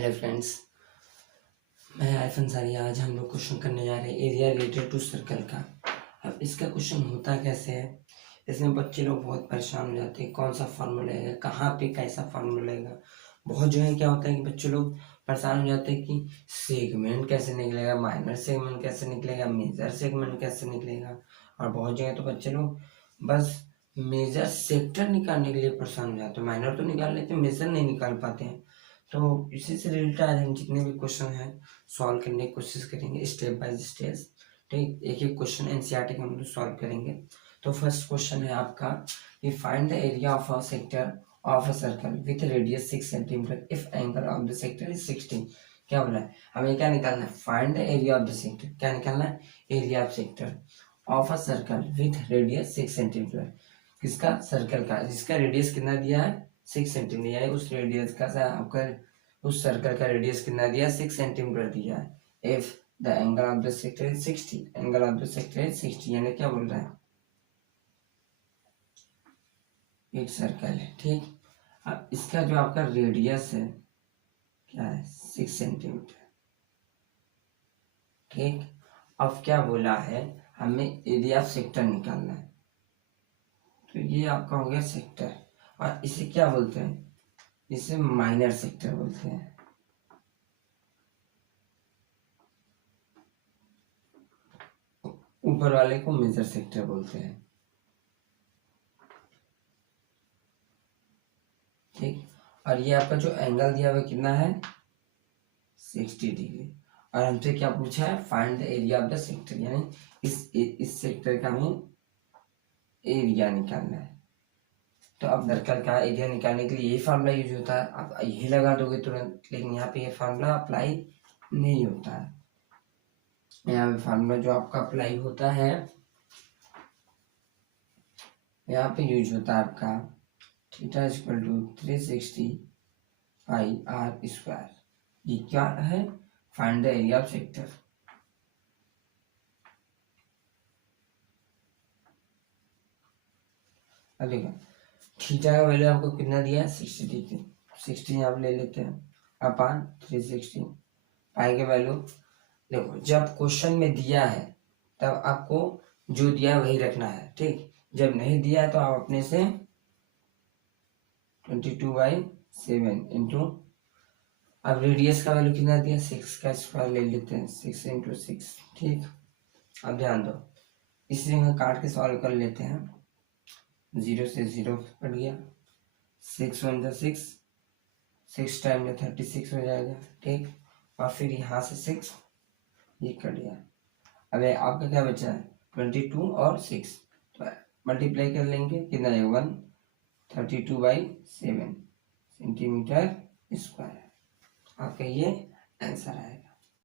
Hello friends, मैं आरिफ अंसारी। आज हम लोग क्वेश्चन करने जा रहे हैं एरिया रिलेटेड टू सर्कल का। अब इसका क्वेश्चन होता कैसे है, इसमें बच्चे लोग बहुत परेशान हो जाते हैं, कौन सा फार्मूला है, कहाँ पे कैसा फार्मूला है। बहुत जो है क्या होता है कि बच्चे लोग परेशान हो जाते हैं कि सेगमेंट कैसे निकलेगा, माइनर सेगमेंट कैसे निकलेगा, मेजर सेगमेंट कैसे निकलेगा। और बहुत जगह तो बच्चे लोग बस मेजर सेक्टर निकालने के लिए परेशान हो जाते हैं, माइनर तो निकाल लेते हैं, मेजर नहीं निकाल पाते हैं। तो इसी से रिलेटेड आज हम जितने भी क्वेश्चन हैं सॉल्व करने की कोशिश करेंगे स्टेप बाय स्टेप। ठीक, एक एक क्वेश्चन एनसीईआरटी के हम लोग सॉल्व करेंगे। तो फर्स्ट क्वेश्चन है आपका कि find the area of a sector of a circle with radius 6 centimetre if angle of the sector is 16। क्या बोला है हमें, क्या निकालना है, find the area of the sector. क्या निकालना है, area of sector of a circle with radius 6 centimetre. किसका, सर्कल का, जिसका रेडियस कितना दिया है 6 सेंटीमीटर, यानी उस रेडियस का आपका उस सर्कल का रेडियस कितना दिया, 6 सेंटीमीटर दिया है। If the angle of the sector is 60, angle of the sector is 60, यानी क्या बोल रहा है, एक सर्कल है। ठीक, अब इसका जो आपका रेडियस है क्या है, 6 सेंटीमीटर। ठीक, अब क्या बोला है, हमें एरिया ऑफ सेक्टर निकालना है। तो ये आपका हो गया सेक्टर, और इसे क्या बोलते हैं, इसे माइनर सेक्टर बोलते हैं। ऊपर वाले को मेजर सेक्टर बोलते हैं। ठीक, और ये आपका जो एंगल दिया हुआ कितना है, 60 डिग्री। और हमसे क्या पूछा है, find the area of the sector, यानी इस सेक्टर का हमें एरिया निकालना है। तो अब सर्कल का एरिया निकालने के लिए यही फार्मूला यूज होता है। आप यही लगा दोगे तुरंत, लेकिन यहाँ पे ये फार्मूला अप्लाई नहीं होता है। यहाँ पे फार्मूला जो आपका अप्लाई होता है, यहाँ पे यूज होता है आपका theta equal to 360 pi r square. ये क्या है, find the area of sector. अब देखो थीटा का वैल्यू आपको कितना दिया है, 60 डिग्री। 60 यहाँ पे ले लेते हैं अपान 360। पाई के वैल्यू देखो, जब क्वेश्चन में दिया है तब आपको जो दिया है वही रखना है। ठीक, जब नहीं दिया है तो आप अपने से 22/7 इंटू, अब रेडियस का वैल्यू कितना दिया, 6 का स्क्वायर ले लेते हैं, 6 इंटू 6। ठीक, अब ध्यान दो, इसी जगह काट के सॉल्व कर लेते हैं। 0 से 0 कट गया, 6 1 जा 6, 6 टाइम में 36 हो जाएगा। ठीक, और फिर यहाँ से 6 ये कट गया। अब आपका क्या बचा है, 22 और 6, तो मल्टीप्लाई कर लेंगे, कितना आएगा 132/7 सेंटीमीटर स्क्वायर। आपका ये आंसर आएगा।